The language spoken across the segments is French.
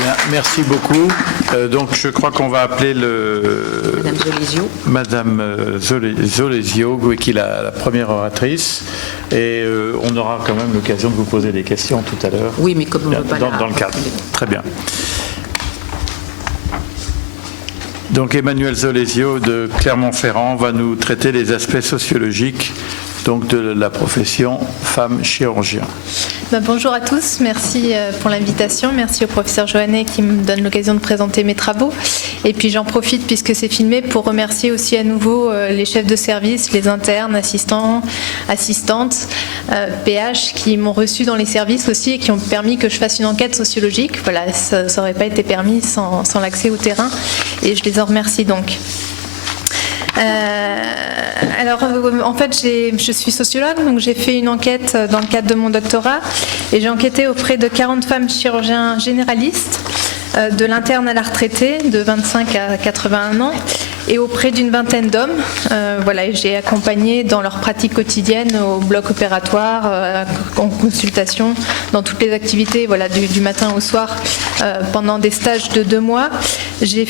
Bien, merci beaucoup. Donc je crois qu'on va appeler Madame Zolesio. Madame Zolesio, oui, qui est la première oratrice. Et on aura quand même l'occasion de vous poser des questions tout à l'heure. Oui, mais comme on ne veut pas dans le cadre. Très bien. Donc Emmanuel Zolesio de Clermont-Ferrand va nous traiter des aspects sociologiques donc de la profession femme chirurgien. Bonjour à tous, merci pour l'invitation, merci au professeur Joannet qui me donne l'occasion de présenter mes travaux. Et puis j'en profite puisque c'est filmé pour remercier aussi à nouveau les chefs de service, les internes, assistants, assistantes, PH qui m'ont reçu dans les services aussi et qui ont permis que je fasse une enquête sociologique. Voilà, ça n'aurait pas été permis sans l'accès au terrain et je les en remercie donc. Alors, en fait, je suis sociologue, donc j'ai fait une enquête dans le cadre de mon doctorat et j'ai enquêté auprès de 40 femmes chirurgiens généralistes, de l'interne à la retraitée, de 25 à 81 ans, et auprès d'une vingtaine d'hommes. Voilà, j'ai accompagné dans leur pratique quotidienne au bloc opératoire, en consultation, dans toutes les activités, voilà, du matin au soir, pendant des stages de 2 mois. J'ai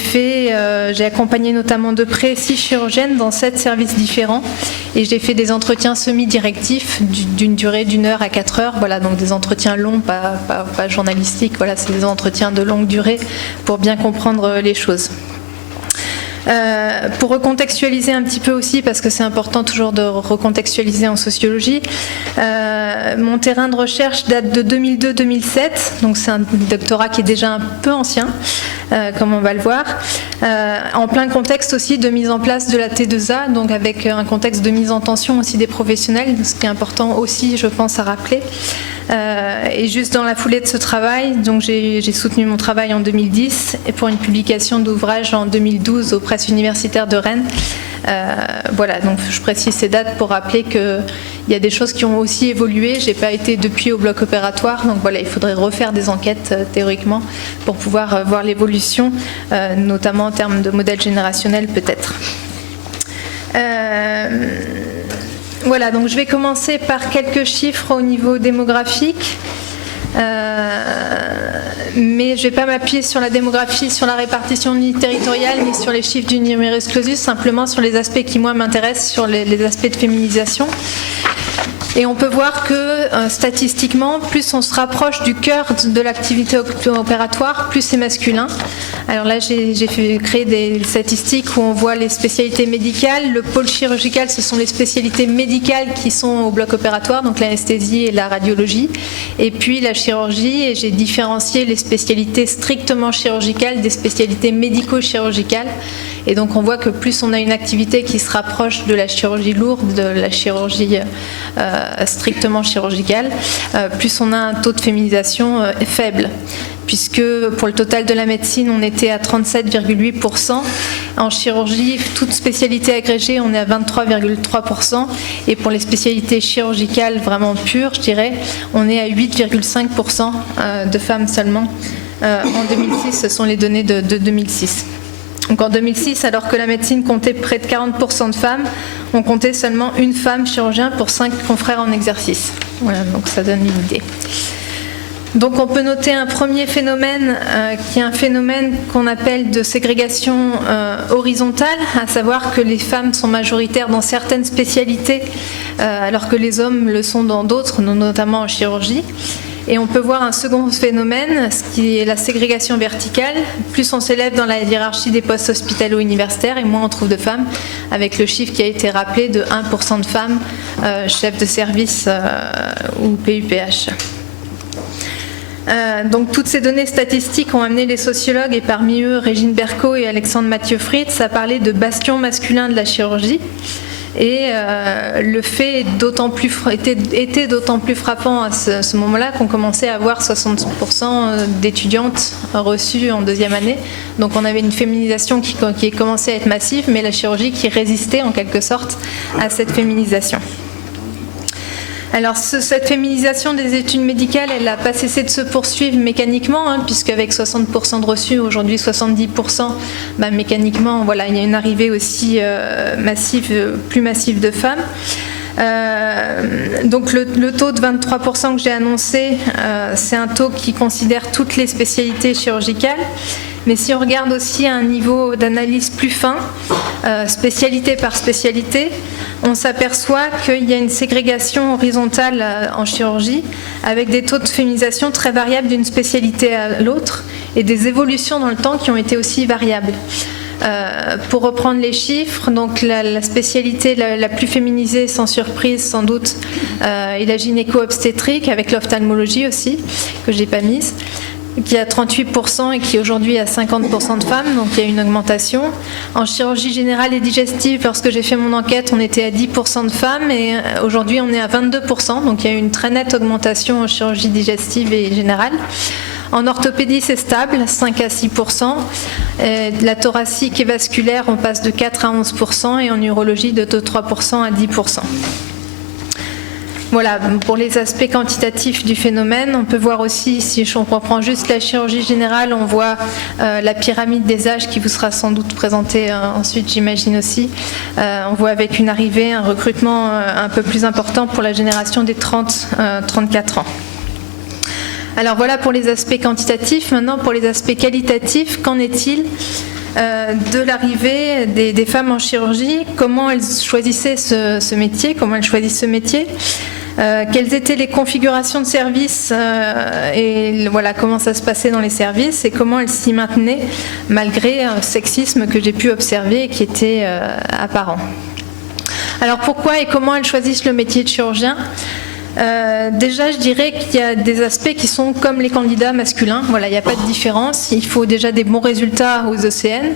accompagné notamment de près 6 chirurgiennes dans 7 services différents et j'ai fait des entretiens semi-directifs d'une durée d'1 heure à 4 heures. Voilà, donc des entretiens longs, pas journalistiques. Voilà, c'est des entretiens de longue durée pour bien comprendre les choses. Pour recontextualiser un petit peu aussi, parce que c'est important toujours de recontextualiser en sociologie, mon terrain de recherche date de 2002-2007, donc c'est un doctorat qui est déjà un peu ancien, comme on va le voir, en plein contexte aussi de mise en place de la T2A, donc avec un contexte de mise en tension aussi des professionnels, ce qui est important aussi, je pense, à rappeler. Et juste dans la foulée de ce travail, donc j'ai soutenu mon travail en 2010 et pour une publication d'ouvrage en 2012 aux presses universitaires de Rennes. Voilà, donc je précise ces dates pour rappeler qu'il y a des choses qui ont aussi évolué. J'ai pas été depuis au bloc opératoire, donc voilà, il faudrait refaire des enquêtes théoriquement pour pouvoir voir l'évolution, notamment en termes de modèle générationnel peut-être. Voilà, donc je vais commencer par quelques chiffres au niveau démographique. Mais je ne vais pas m'appuyer sur la démographie, sur la répartition ni territoriale, ni sur les chiffres du numerus clausus, simplement sur les aspects qui, moi, m'intéressent, sur les aspects de féminisation. Et on peut voir que statistiquement, plus on se rapproche du cœur de l'activité opératoire, plus c'est masculin. Alors là, j'ai créé des statistiques où on voit les spécialités médicales. Le pôle chirurgical, ce sont les spécialités médicales qui sont au bloc opératoire, donc l'anesthésie et la radiologie. Et puis la chirurgie, et j'ai différencié les spécialités strictement chirurgicales des spécialités médico-chirurgicales. Et donc on voit que plus on a une activité qui se rapproche de la chirurgie lourde, de la chirurgie strictement chirurgicale, plus on a un taux de féminisation faible. Puisque pour le total de la médecine, on était à 37,8%. En chirurgie, toute spécialité agrégée, on est à 23,3%. Et pour les spécialités chirurgicales vraiment pures, je dirais, on est à 8,5% de femmes seulement. En 2006, ce sont les données de 2006. Donc en 2006, alors que la médecine comptait près de 40% de femmes, on comptait seulement une femme chirurgien pour 5 confrères en exercice. Voilà, donc ça donne une idée. Donc on peut noter un premier phénomène qui est un phénomène qu'on appelle de ségrégation horizontale, à savoir que les femmes sont majoritaires dans certaines spécialités alors que les hommes le sont dans d'autres, notamment en chirurgie. Et on peut voir un second phénomène, ce qui est la ségrégation verticale. Plus on s'élève dans la hiérarchie des postes hospitalo-universitaires, et moins on trouve de femmes, avec le chiffre qui a été rappelé de 1% de femmes chefs de service ou PUPH. Donc toutes ces données statistiques ont amené les sociologues, et parmi eux Régine Berco et Alexandre Mathieu-Fritz, à parler de bastion masculin de la chirurgie. Et le fait était d'autant plus frappant à ce moment-là qu'on commençait à avoir 60% d'étudiantes reçues en 2e année. Donc on avait une féminisation qui commençait à être massive, mais la chirurgie qui résistait en quelque sorte à cette féminisation. Alors cette féminisation des études médicales, elle n'a pas cessé de se poursuivre mécaniquement, puisqu'avec 60% de reçus, aujourd'hui 70%, mécaniquement, voilà, il y a une arrivée aussi massive, plus massive de femmes. Donc le taux de 23% que j'ai annoncé, c'est un taux qui considère toutes les spécialités chirurgicales. Mais si on regarde aussi à un niveau d'analyse plus fin, spécialité par spécialité, on s'aperçoit qu'il y a une ségrégation horizontale en chirurgie avec des taux de féminisation très variables d'une spécialité à l'autre et des évolutions dans le temps qui ont été aussi variables. Pour reprendre les chiffres, donc la spécialité la plus féminisée, sans surprise sans doute, est la gynéco-obstétrique, avec l'ophtalmologie aussi, que je n'ai pas mise, qui a 38% et qui aujourd'hui a 50% de femmes, donc il y a une augmentation. En chirurgie générale et digestive, lorsque j'ai fait mon enquête, on était à 10% de femmes et aujourd'hui on est à 22%, donc il y a une très nette augmentation en chirurgie digestive et générale. En orthopédie, c'est stable, 5 à 6%. La thoracique et vasculaire, on passe de 4 à 11%, et en urologie, de 3% à 10%. Voilà, pour les aspects quantitatifs du phénomène, on peut voir aussi, si on reprend juste la chirurgie générale, on voit la pyramide des âges qui vous sera sans doute présentée ensuite, j'imagine aussi. On voit avec une arrivée, un recrutement un peu plus important pour la génération des 30-34 ans. Alors voilà pour les aspects quantitatifs. Maintenant, pour les aspects qualitatifs, qu'en est-il de l'arrivée des femmes en chirurgie? Comment elles choisissaient ce métier? Comment elles choisissent ce métier? Quelles étaient les configurations de services et voilà comment ça se passait dans les services et comment elles s'y maintenaient malgré un sexisme que j'ai pu observer et qui était apparent. Alors pourquoi et comment elles choisissent le métier de chirurgien? Déjà, je dirais qu'il y a des aspects qui sont comme les candidats masculins. Voilà, il n'y a pas de différence. Il faut déjà des bons résultats aux ECN.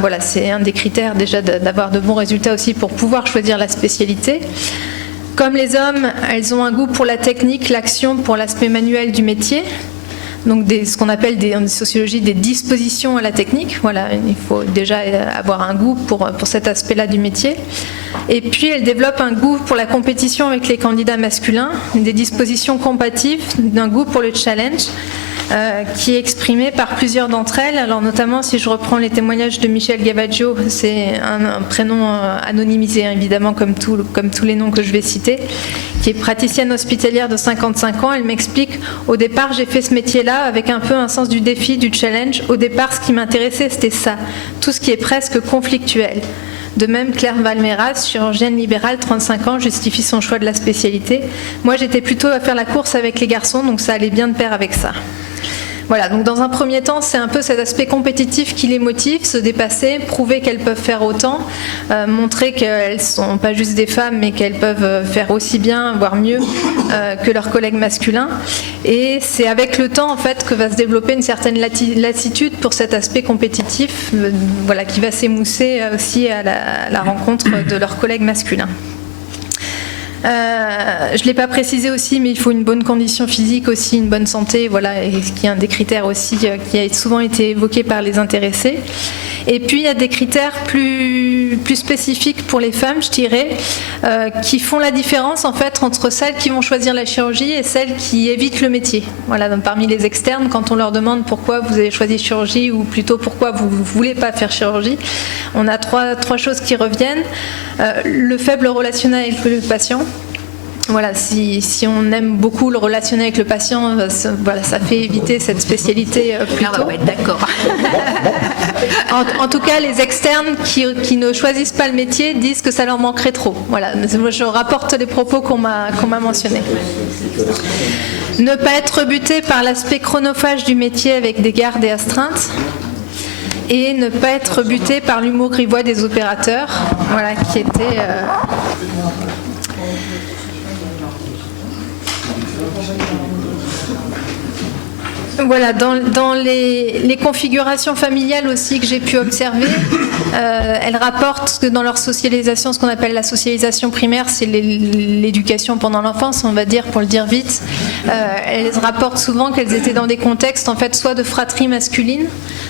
Voilà, c'est un des critères déjà d'avoir de bons résultats aussi pour pouvoir choisir la spécialité. Comme les hommes, elles ont un goût pour la technique, l'action, pour l'aspect manuel du métier. Donc ce qu'on appelle en sociologie des dispositions à la technique. Voilà, il faut déjà avoir un goût pour cet aspect-là du métier. Et puis elle développe un goût pour la compétition avec les candidats masculins, des dispositions compatibles, d'un goût pour le challenge, qui est exprimé par plusieurs d'entre elles. Alors notamment, si je reprends les témoignages de Michel Gavaggio, c'est un prénom anonymisé, évidemment, comme tous les noms que je vais citer, qui est praticienne hospitalière de 55 ans. Elle m'explique, au départ, j'ai fait ce métier-là avec un peu un sens du défi, du challenge. Au départ, ce qui m'intéressait, c'était ça, tout ce qui est presque conflictuel. De même, Claire Valmeras, chirurgienne libérale, 35 ans, justifie son choix de la spécialité. Moi, j'étais plutôt à faire la course avec les garçons, donc ça allait bien de pair avec ça. Voilà, donc dans un premier temps, c'est un peu cet aspect compétitif qui les motive, se dépasser, prouver qu'elles peuvent faire autant, montrer qu'elles ne sont pas juste des femmes, mais qu'elles peuvent faire aussi bien, voire mieux que leurs collègues masculins. Et c'est avec le temps, en fait, que va se développer une certaine lassitude pour cet aspect compétitif, voilà, qui va s'émousser aussi à la rencontre de leurs collègues masculins. Je ne l'ai pas précisé aussi, mais il faut une bonne condition physique aussi, une bonne santé, voilà, et ce qui est un des critères aussi qui a souvent été évoqué par les intéressés. Et puis il y a des critères plus spécifiques pour les femmes, je dirais, qui font la différence en fait entre celles qui vont choisir la chirurgie et celles qui évitent le métier. Voilà, donc parmi les externes, quand on leur demande pourquoi vous avez choisi chirurgie ou plutôt pourquoi vous ne voulez pas faire chirurgie, on a trois choses qui reviennent. Le faible relationnel avec le patient. Voilà, si on aime beaucoup le relationnel avec le patient, voilà, ça fait éviter cette spécialité plus tôt. On va être d'accord. En tout cas, les externes qui ne choisissent pas le métier disent que ça leur manquerait trop. Voilà, je rapporte les propos qu'on m'a mentionnés. Ne pas être buté par l'aspect chronophage du métier avec des gardes et astreintes. Et ne pas être buté par l'humour grivois des opérateurs, voilà, qui était... Voilà, dans les configurations familiales aussi que j'ai pu observer, elles rapportent que dans leur socialisation, ce qu'on appelle la socialisation primaire, c'est l'éducation pendant l'enfance, on va dire, pour le dire vite. Elles rapportent souvent qu'elles étaient dans des contextes, en fait, soit de fratrie masculine,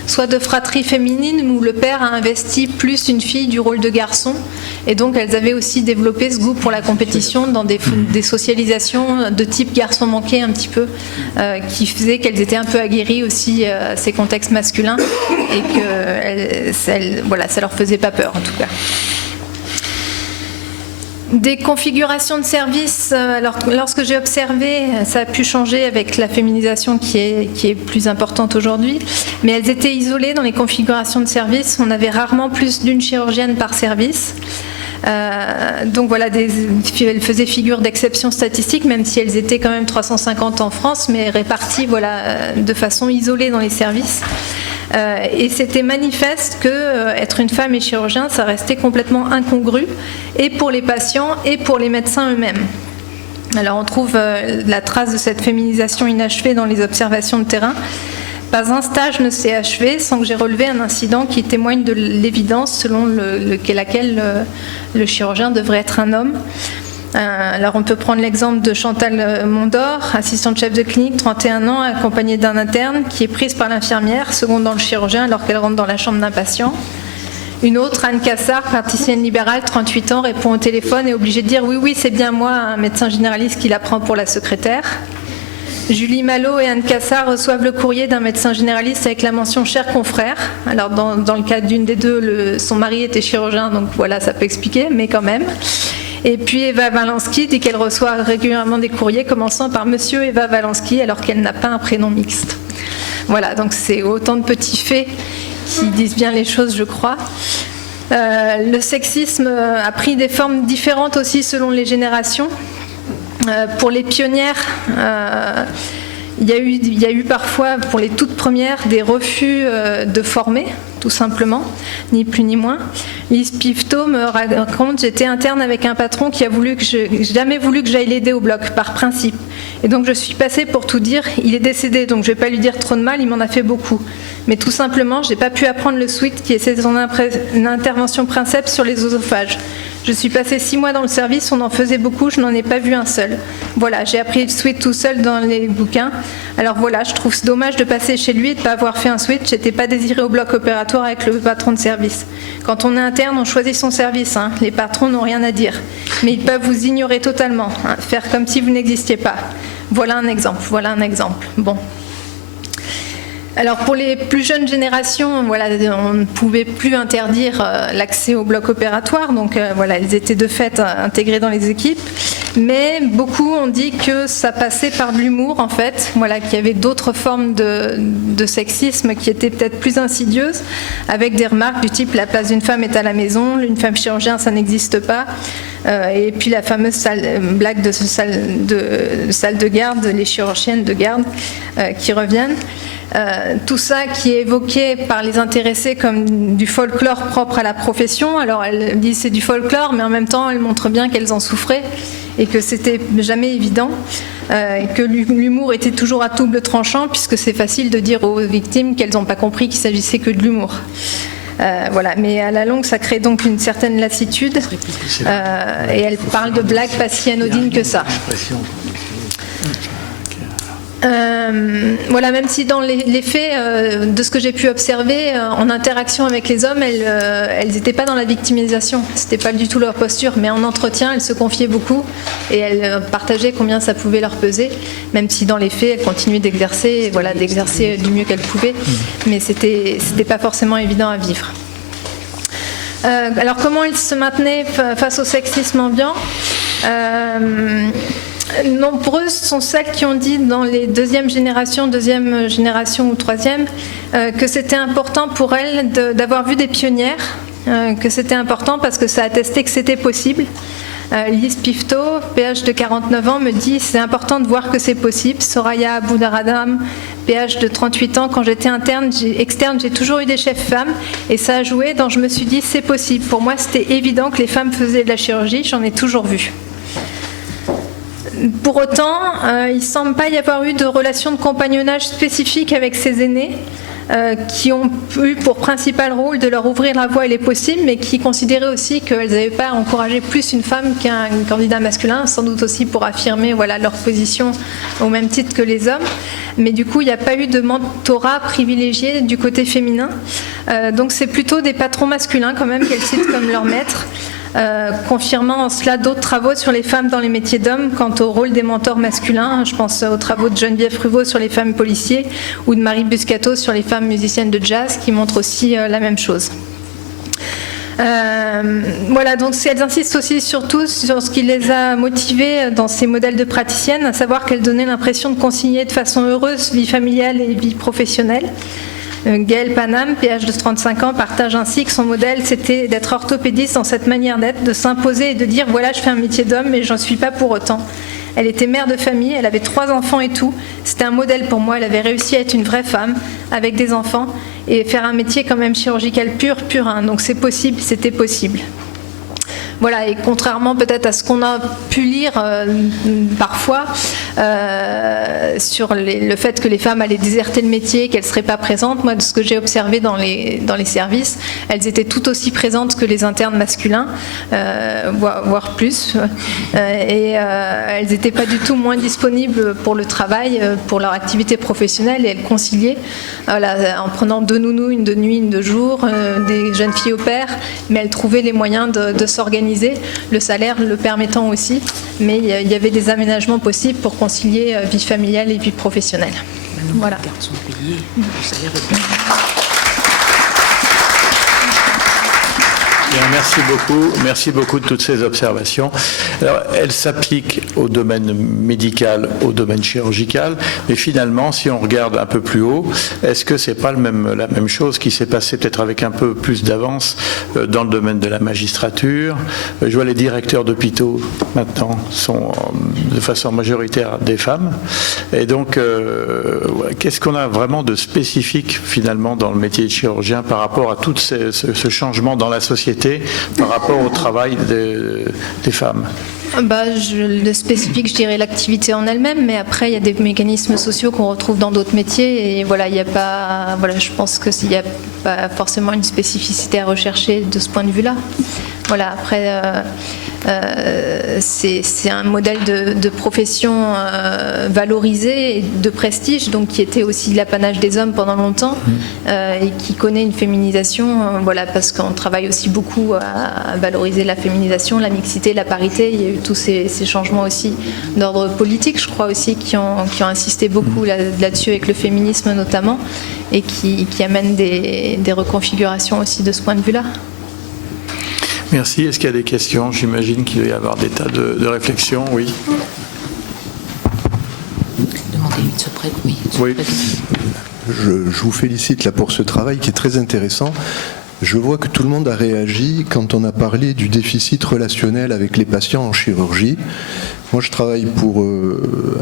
soit de fratrie féminine, où le père a investi plus une fille du rôle de garçon. Et donc, elles avaient aussi développé ce goût pour la compétition dans des socialisations de type garçon manqué un petit peu, qui faisaient qu'elles étaient un peu aguerries aussi à ces contextes masculins et que voilà, ça leur faisait pas peur en tout cas. Des configurations de services, alors lorsque j'ai observé, ça a pu changer avec la féminisation qui est plus importante aujourd'hui, mais elles étaient isolées dans les configurations de services. On avait rarement plus d'une chirurgienne par service. Donc voilà, elles faisaient figure d'exception statistique, même si elles étaient quand même 350 en France, mais réparties de façon isolée dans les services. Et c'était manifeste que être une femme et chirurgien, ça restait complètement incongru, et pour les patients et pour les médecins eux-mêmes. Alors on trouve la trace de cette féminisation inachevée dans les observations de terrain. Pas un stage ne s'est achevé sans que j'ai relevé un incident qui témoigne de l'évidence selon laquelle le chirurgien devrait être un homme. Alors on peut prendre l'exemple de Chantal Mondor, assistante chef de clinique, 31 ans, accompagnée d'un interne, qui est prise par l'infirmière, secondant le chirurgien alors qu'elle rentre dans la chambre d'un patient. Une autre, Anne Cassard, praticienne libérale, 38 ans, répond au téléphone et est obligée de dire « oui, c'est bien moi, un médecin généraliste qui la prend pour la secrétaire ». Julie Malo et Anne Cassard reçoivent le courrier d'un médecin généraliste avec la mention « cher confrère ». Alors dans le cas d'une des deux, son mari était chirurgien, donc voilà, ça peut expliquer, mais quand même. Et puis Eva Valansky dit qu'elle reçoit régulièrement des courriers commençant par Monsieur Eva Valansky alors qu'elle n'a pas un prénom mixte. Voilà, donc c'est autant de petits faits qui disent bien les choses, je crois. Le sexisme a pris des formes différentes aussi selon les générations. Pour les pionnières, il y a eu parfois, pour les toutes premières, des refus de former, tout simplement, ni plus ni moins. Lise Pifto me raconte « J'étais interne avec un patron qui a jamais voulu que j'aille l'aider au bloc, par principe. Et donc je suis passée pour tout dire, il est décédé, donc je ne vais pas lui dire trop de mal, il m'en a fait beaucoup. Mais tout simplement, je n'ai pas pu apprendre le SWIT qui est son intervention princeps sur les œsophages. Je suis passée 6 mois dans le service, on en faisait beaucoup, je n'en ai pas vu un seul. Voilà, j'ai appris le SWIT tout seul dans les bouquins. Alors voilà, je trouve dommage de passer chez lui et de ne pas avoir fait un SWIT. J'étais pas désirée au bloc opératoire avec le patron de service. Quand on est interne, on choisit son service. Hein. Les patrons n'ont rien à dire. Mais ils peuvent vous ignorer totalement, hein, faire comme si vous n'existiez pas. Voilà un exemple, Bon. Alors pour les plus jeunes générations, voilà, on ne pouvait plus interdire l'accès au bloc opératoire, donc voilà, elles étaient de fait intégrées dans les équipes. Mais beaucoup ont dit que ça passait par de l'humour en fait, voilà, qu'il y avait d'autres formes de sexisme qui étaient peut-être plus insidieuses, avec des remarques du type la place d'une femme est à la maison, une femme chirurgien ça n'existe pas. Et puis la fameuse blague de salle de garde, les chirurgiennes de garde qui reviennent. Tout ça qui est évoqué par les intéressés comme du folklore propre à la profession. Alors elles disent c'est du folklore, mais en même temps elles montrent bien qu'elles en souffraient et que c'était jamais évident, et que l'humour était toujours à double tranchant puisque c'est facile de dire aux victimes qu'elles n'ont pas compris qu'il s'agissait que de l'humour. Voilà, mais à la longue, ça crée donc une certaine lassitude. Et elle parle de blagues pas si anodines que ça. Voilà, même si dans les faits, de ce que j'ai pu observer, en interaction avec les hommes, elles n'étaient pas dans la victimisation. C'était pas du tout leur posture, mais en entretien, elles se confiaient beaucoup et elles partageaient combien ça pouvait leur peser, même si dans les faits, elles continuaient d'exercer, voilà, d'exercer du mieux qu'elles pouvaient, mais c'était pas forcément évident à vivre. Alors comment elles se maintenaient face au sexisme ambiant? Nombreuses sont celles qui ont dit dans les deuxième génération ou troisième, que c'était important pour elles d'avoir vu des pionnières, que c'était important parce que ça attestait que c'était possible. Lise Pifto, PH de 49 ans, me dit « C'est important de voir que c'est possible ». Soraya Aboudaradam, PH de 38 ans, quand j'étais externe, j'ai toujours eu des chefs femmes et ça a joué. Donc je me suis dit « C'est possible ». Pour moi, c'était évident que les femmes faisaient de la chirurgie, j'en ai toujours vu. Pour autant, il ne semble pas y avoir eu de relation de compagnonnage spécifique avec ces aînés qui ont eu pour principal rôle de leur ouvrir la voie et les possibles, mais qui considéraient aussi qu'elles n'avaient pas encouragé plus une femme qu'un candidat masculin, sans doute aussi pour affirmer voilà, leur position au même titre que les hommes. Mais du coup, il n'y a pas eu de mentorat privilégié du côté féminin. Donc c'est plutôt des patrons masculins quand même qu'elles citent comme leur maître. Confirmant en cela d'autres travaux sur les femmes dans les métiers d'hommes quant au rôle des mentors masculins. Je pense aux travaux de Geneviève Ruvot sur les femmes policiers ou de Marie Buscato sur les femmes musiciennes de jazz qui montrent aussi la même chose. Voilà, donc elles insistent aussi surtout sur ce qui les a motivées dans ces modèles de praticiennes, à savoir qu'elles donnaient l'impression de concilier de façon heureuse vie familiale et vie professionnelle. Gaëlle Panam, PH de 35 ans, partage ainsi que son modèle, c'était d'être orthopédiste dans cette manière d'être, de s'imposer et de dire « voilà, je fais un métier d'homme, mais j'en suis pas pour autant ». Elle était mère de famille, elle avait 3 enfants et tout. C'était un modèle pour moi, elle avait réussi à être une vraie femme avec des enfants et faire un métier quand même chirurgical pur. Donc c'est possible, c'était possible. Voilà, et contrairement peut-être à ce qu'on a pu lire parfois sur le fait que les femmes allaient déserter le métier, qu'elles ne seraient pas présentes, moi de ce que j'ai observé dans les services, elles étaient tout aussi présentes que les internes masculins, voire plus, et elles n'étaient pas du tout moins disponibles pour le travail, pour leur activité professionnelle, et elles conciliaient voilà, en prenant 2 nounous, une de nuit, une de jour, des jeunes filles au pair, mais elles trouvaient les moyens de s'organiser, le salaire le permettant aussi, mais il y avait des aménagements possibles pour concilier vie familiale et vie professionnelle. Voilà. Les gardes sont payés, le salaire est payé. Bien, merci beaucoup de toutes ces observations. Alors, elles s'appliquent au domaine médical, au domaine chirurgical, mais finalement, si on regarde un peu plus haut, est-ce que c'est pas la même chose qui s'est passée peut-être avec un peu plus d'avance dans le domaine de la magistrature? Je vois les directeurs d'hôpitaux maintenant sont de façon majoritaire des femmes, et donc qu'est-ce qu'on a vraiment de spécifique finalement dans le métier de chirurgien par rapport à tout ce changement dans la société par rapport au travail des femmes? Le spécifique, je dirais l'activité en elle-même, mais après il y a des mécanismes sociaux qu'on retrouve dans d'autres métiers, et voilà, il n'y a pas, voilà, je pense que s'il n'y a pas forcément une spécificité à rechercher de ce point de vue-là. Voilà, après c'est un modèle de profession valorisé et de prestige, donc qui était aussi l'apanage des hommes pendant longtemps, et qui connaît une féminisation, voilà, parce qu'on travaille aussi beaucoup à valoriser la féminisation, la mixité, la parité. Il y a eu tous ces changements aussi d'ordre politique, je crois aussi, qui ont insisté beaucoup là-dessus avec le féminisme notamment, et qui amènent des reconfigurations aussi de ce point de vue-là. Merci. Est-ce qu'il y a des questions? J'imagine qu'il va y avoir des tas de réflexions. Oui. Demandez-lui de se prêter. Oui. Je vous félicite là pour ce travail qui est très intéressant. Je vois que tout le monde a réagi quand on a parlé du déficit relationnel avec les patients en chirurgie. Moi, je travaille pour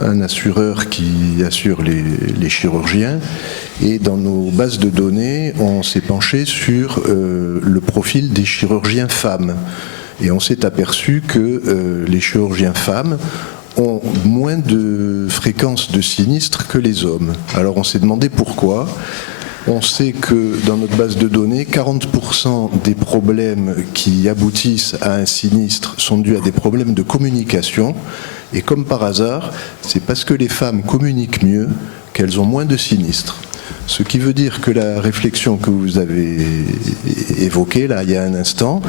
un assureur qui assure les chirurgiens, et dans nos bases de données, on s'est penché sur le profil des chirurgiens femmes. Et on s'est aperçu que les chirurgiens femmes ont moins de fréquence de sinistres que les hommes. Alors on s'est demandé pourquoi. On sait que dans notre base de données, 40% des problèmes qui aboutissent à un sinistre sont dus à des problèmes de communication. Et comme par hasard, c'est parce que les femmes communiquent mieux qu'elles ont moins de sinistres. Ce qui veut dire que la réflexion que vous avez évoquée là, il y a un instant,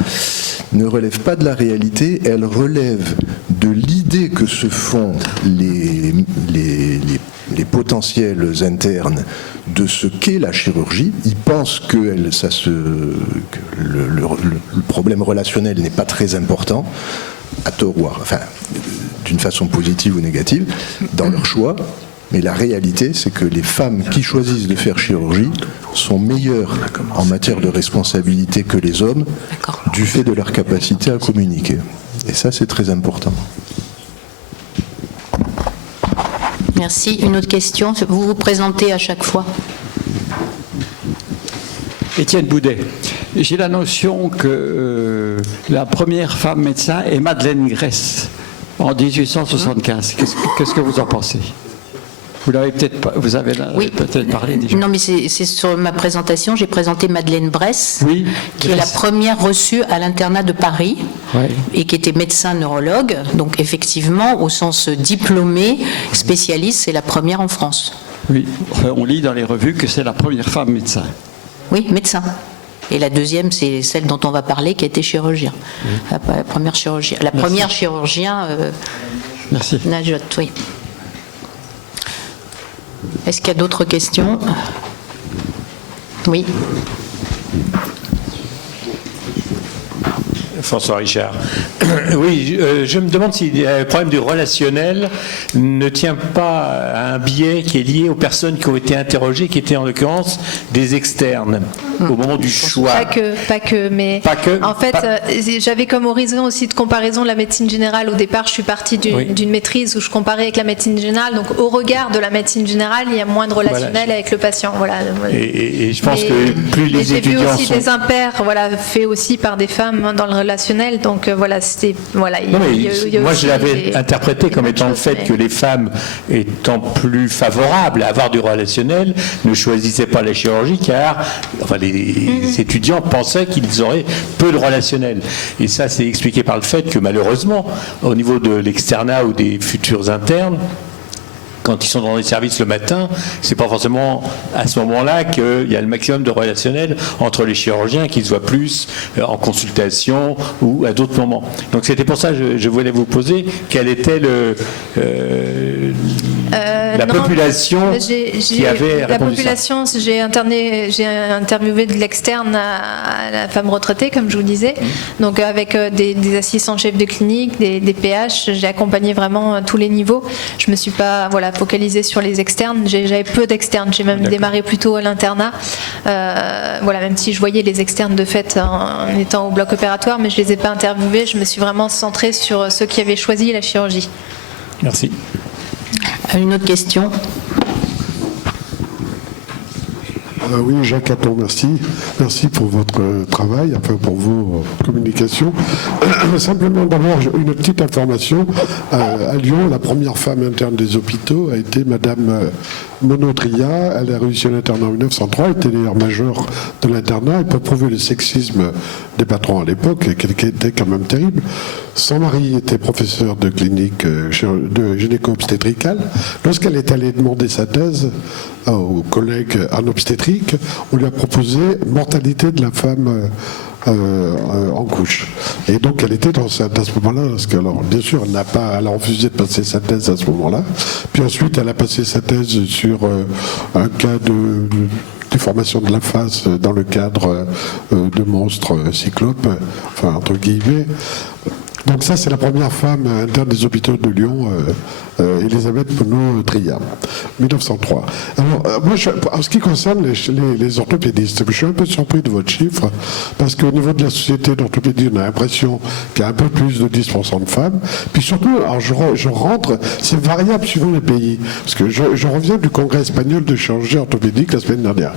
ne relève pas de la réalité, elle relève de l'idée que se font les potentiels internes de ce qu'est la chirurgie. Ils pensent que le problème relationnel n'est pas très important, à tort ou enfin, d'une façon positive ou négative, dans leur choix. Mais la réalité, c'est que les femmes qui choisissent de faire chirurgie sont meilleures en matière de responsabilité que les hommes, du fait de leur capacité à communiquer. Et ça, c'est très important. Merci. Une autre question? Vous vous présentez à chaque fois. Étienne Boudet. J'ai la notion que la première femme médecin est Madeleine Grès en 1875. Qu'est-ce que vous en pensez? Vous l'avez peut-être parlé déjà. Non, mais c'est sur ma présentation, j'ai présenté Madeleine Bress, qui est la première reçue à l'internat de Paris, et qui était médecin neurologue. Donc effectivement, au sens diplômé, spécialiste, c'est la première en France. Oui, on lit dans les revues que c'est la première femme médecin. Oui, médecin. Et la deuxième, c'est celle dont on va parler, qui a été chirurgien. La première chirurgien. La première chirurgien. Merci. Najot, oui. Est-ce qu'il y a d'autres questions? Oui. François Richard. Oui, je me demande si le problème du relationnel ne tient pas à un biais qui est lié aux personnes qui ont été interrogées, qui étaient en l'occurrence des externes, au moment du choix. Pas que, mais en fait, j'avais comme horizon aussi de comparaison la médecine générale. Au départ, je suis partie d'une maîtrise où je comparais avec la médecine générale. Donc, au regard de la médecine générale, il y a moins de relationnel avec le patient. Voilà. Et je pense que plus les étudiants j'ai vu aussi sont... des impairs, faits aussi par des femmes dans le relationnel. Donc, c'était... Voilà, moi, je l'avais interprété comme étant le fait que les femmes étant plus favorables à avoir du relationnel ne choisissaient pas la chirurgie car les étudiants pensaient qu'ils auraient peu de relationnel. Et ça, c'est expliqué par le fait que malheureusement, au niveau de l'externat ou des futurs internes, quand ils sont dans les services le matin, c'est pas forcément à ce moment-là qu'il y a le maximum de relationnel entre les chirurgiens qui se voient plus en consultation ou à d'autres moments. Donc c'était pour ça que je voulais vous poser quelle était la population qui avait répondu. La population, j'ai interviewé de l'externe à la femme retraitée, comme je vous disais. Donc avec des assistants chefs de clinique, des PH, j'ai accompagné vraiment tous les niveaux. Je me suis pas focalisée sur les externes. J'avais peu d'externes. J'ai même démarré plutôt à l'internat. Même si je voyais les externes de fait en étant au bloc opératoire, mais je les ai pas interviewés. Je me suis vraiment centrée sur ceux qui avaient choisi la chirurgie. Merci. Une autre question. Oui, Jacques Hatton, merci. Merci pour votre travail, pour vos communications. Simplement d'abord, une petite information. À Lyon, la première femme interne des hôpitaux a été Madame Monotria. Elle a réussi l'internat en 1903, elle était d'ailleurs majeure de l'internat. Et pour prouver le sexisme des patrons à l'époque, qui était quand même terrible, son mari était professeur de clinique de gynéco-obstétricale. Lorsqu'elle est allée demander sa thèse aux collègues en obstétrique, on lui a proposé mortalité de la femme en couche. Et donc elle était enceinte à ce moment-là, parce que, alors, bien sûr, elle a refusé de passer sa thèse à ce moment-là. Puis ensuite, elle a passé sa thèse sur un cas de déformation de la face dans le cadre de monstres cyclopes, entre guillemets. Donc ça, c'est la première femme interne des hôpitaux de Lyon, Elisabeth Monotria, 1903. Alors, moi, en ce qui concerne les orthopédistes, je suis un peu surpris de votre chiffre, parce qu'au niveau de la société d'orthopédie, on a l'impression qu'il y a un peu plus de 10% de femmes. Puis surtout, alors je rentre, c'est variable suivant les pays. Parce que je reviens du congrès espagnol de chirurgie orthopédique la semaine dernière.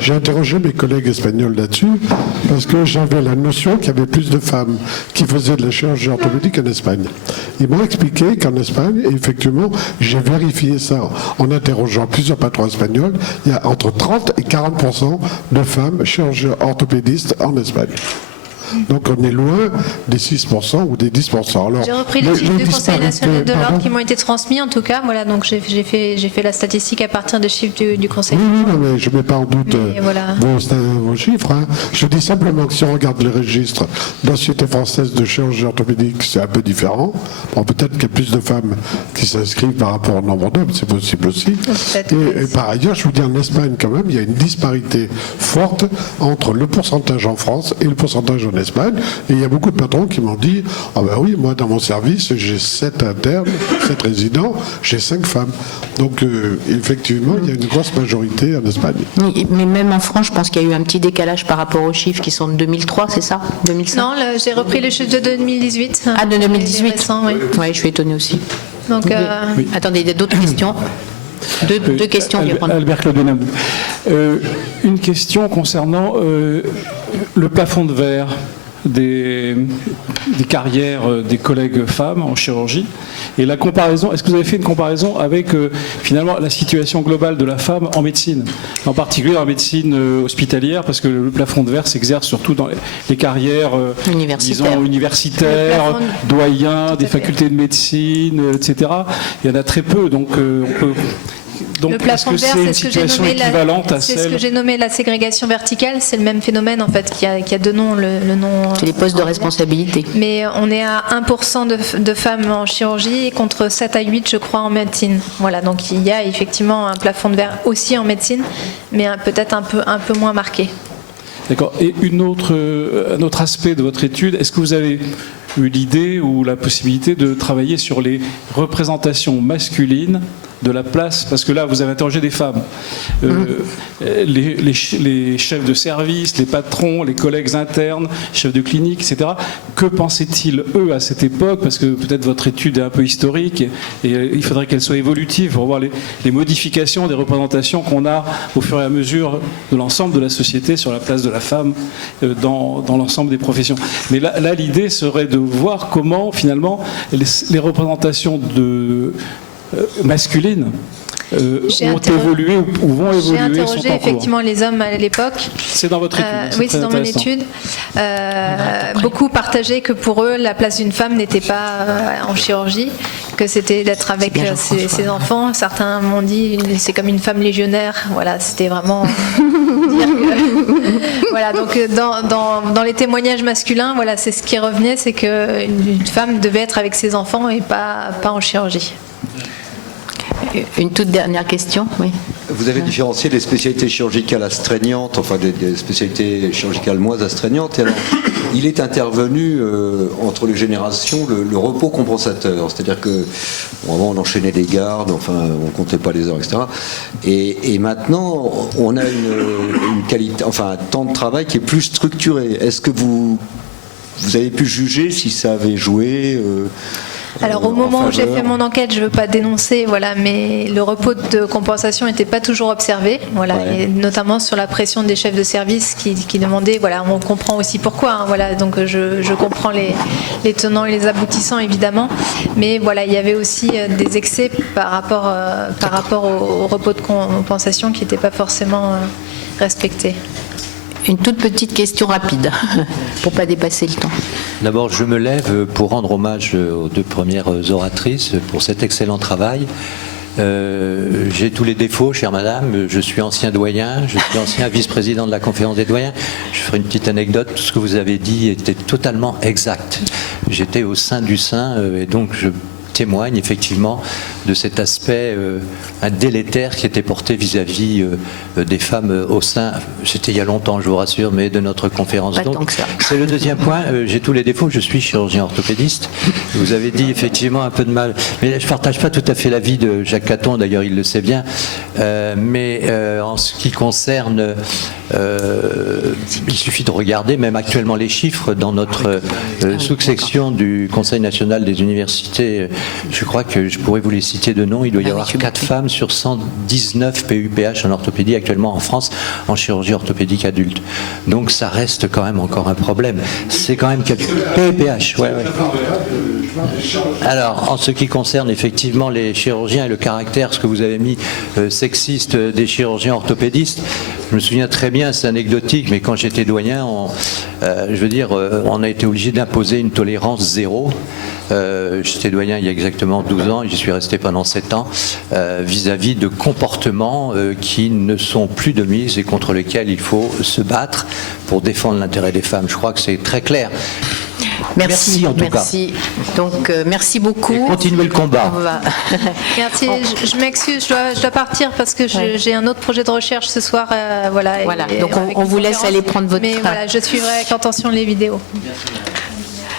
J'ai interrogé mes collègues espagnols là-dessus, parce que j'avais la notion qu'il y avait plus de femmes qui faisaient de la chirurgie orthopédique en Espagne. Ils m'ont expliqué qu'en Espagne, et effectivement, j'ai vérifié ça en interrogeant plusieurs patrons espagnols, il y a entre 30 et 40% de femmes chirurgiens orthopédistes en Espagne. Donc on est loin des 6% ou des 10%. J'ai repris les chiffres du Conseil national de l'ordre qui m'ont été transmis en tout cas. Voilà, donc j'ai fait la statistique à partir des chiffres du Conseil. Oui, non, mais je ne mets pas en doute vos chiffres. Hein. Je dis simplement que si on regarde les registres de la Société française de chirurgie orthopédique, c'est un peu différent. Bon, peut-être qu'il y a plus de femmes qui s'inscrivent par rapport au nombre d'hommes, c'est possible aussi. Et par ailleurs, je vous dis, en Espagne quand même, il y a une disparité forte entre le pourcentage en France et le pourcentage en Espagne, et il y a beaucoup de patrons qui m'ont dit ah ben oui, moi dans mon service j'ai 7 internes, 7 résidents, j'ai 5 femmes. Donc effectivement il y a une grosse majorité en Espagne. Mais même en France, je pense qu'il y a eu un petit décalage par rapport aux chiffres qui sont de 2003, c'est ça, 2005? Non, j'ai repris les chiffres de 2018. Ah, de 2018. Récents, oui. Ouais, je suis étonnée aussi. Donc, oui. Attendez, il y a d'autres questions. Deux questions. Albert Claude Benamou. Une question concernant le plafond de verre des carrières des collègues femmes en chirurgie et la comparaison. Est-ce que vous avez fait une comparaison avec finalement la situation globale de la femme en médecine, en particulier en médecine hospitalière, parce que le plafond de verre s'exerce surtout dans les carrières disons universitaires, doyens des facultés de médecine, etc. Il y en a très peu, donc on peut. Donc, le plafond de verre, c'est ce que j'ai nommé la ségrégation verticale. C'est le même phénomène en fait qui a deux noms. Le nom. C'est les postes de responsabilité. Mais on est à 1% de femmes en chirurgie contre 7 à 8, je crois, en médecine. Voilà, donc il y a effectivement un plafond de verre aussi en médecine, mais peut-être un peu moins marqué. D'accord. Et un autre aspect de votre étude, est-ce que vous avez eu l'idée ou la possibilité de travailler sur les représentations masculines de la place, parce que là vous avez interrogé des femmes, les chefs de service, les patrons, les collègues internes, chefs de clinique, etc. Que pensaient-ils eux à cette époque, parce que peut-être votre étude est un peu historique et il faudrait qu'elle soit évolutive pour voir les modifications des représentations qu'on a au fur et à mesure de l'ensemble de la société sur la place de la femme dans l'ensemble des professions. Mais là l'idée serait de voir comment finalement les représentations masculines ont évolué ou vont évoluer. J'ai interrogé effectivement les hommes à l'époque. C'est dans votre étude. Oui, c'est dans mon étude. Beaucoup partageaient que pour eux, la place d'une femme n'était pas en chirurgie, que c'était d'être avec ses enfants. Certains m'ont dit c'est comme une femme légionnaire. Voilà, c'était vraiment dire que... Voilà, donc dans les témoignages masculins, voilà, c'est ce qui revenait, c'est qu'une femme devait être avec ses enfants et pas en chirurgie. Une toute dernière question, oui. Vous avez différencié les spécialités chirurgicales astreignantes, enfin des spécialités chirurgicales moins astreignantes. Et alors, il est intervenu entre les générations le repos compensateur, c'est-à-dire que avant on enchaînait les gardes, enfin on comptait pas les heures, etc. Et maintenant on a une qualité, enfin un temps de travail qui est plus structuré. Est-ce que vous avez pu juger si ça avait joué Alors au moment où j'ai fait mon enquête, je ne veux pas dénoncer, voilà, mais le repos de compensation n'était pas toujours observé, voilà, et notamment sur la pression des chefs de service qui demandaient, voilà, on comprend aussi pourquoi, hein, voilà, donc je comprends les tenants et les aboutissants évidemment, mais voilà, il y avait aussi des excès par rapport au repos de compensation qui n'étaient pas forcément respectés. Une toute petite question rapide, pour ne pas dépasser le temps. D'abord, je me lève pour rendre hommage aux deux premières oratrices pour cet excellent travail. J'ai tous les défauts, chère madame. Je suis ancien doyen, je suis ancien vice-président de la conférence des doyens. Je ferai une petite anecdote. Tout ce que vous avez dit était totalement exact. J'étais au sein du sein et donc je témoigne effectivement de cet aspect délétère qui était porté vis-à-vis des femmes au sein, c'était il y a longtemps je vous rassure, mais de notre conférence. Donc c'est le deuxième point, j'ai tous les défauts, je suis chirurgien orthopédiste, vous avez dit effectivement un peu de mal, mais je ne partage pas tout à fait l'avis de Jacques Caton, d'ailleurs il le sait bien, mais en ce qui concerne, il suffit de regarder même actuellement les chiffres dans notre sous-section du Conseil national des universités, je crois que je pourrais vous les citer de nom, il doit y avoir 4 femmes sur 119 PUPH en orthopédie actuellement en France en chirurgie orthopédique adulte. Donc ça reste quand même encore un problème. C'est quand même quelques PUPH, ouais. Alors en ce qui concerne effectivement les chirurgiens et le caractère, ce que vous avez mis sexiste des chirurgiens orthopédistes, je me souviens très bien, c'est anecdotique, mais quand j'étais doyen, on a été obligé d'imposer une tolérance zéro. J'étais doyen il y a exactement 12 ans, j'y suis resté pendant 7 ans, vis-à-vis de comportements qui ne sont plus de mise et contre lesquels il faut se battre pour défendre l'intérêt des femmes. Je crois que c'est très clair. Merci en tout cas. Donc merci beaucoup. Et continuez le combat. Merci. Je m'excuse, je dois partir parce que j'ai un autre projet de recherche ce soir. Voilà. Donc on vous laisse aller prendre votre train. Mais voilà, je suivrai avec attention les vidéos.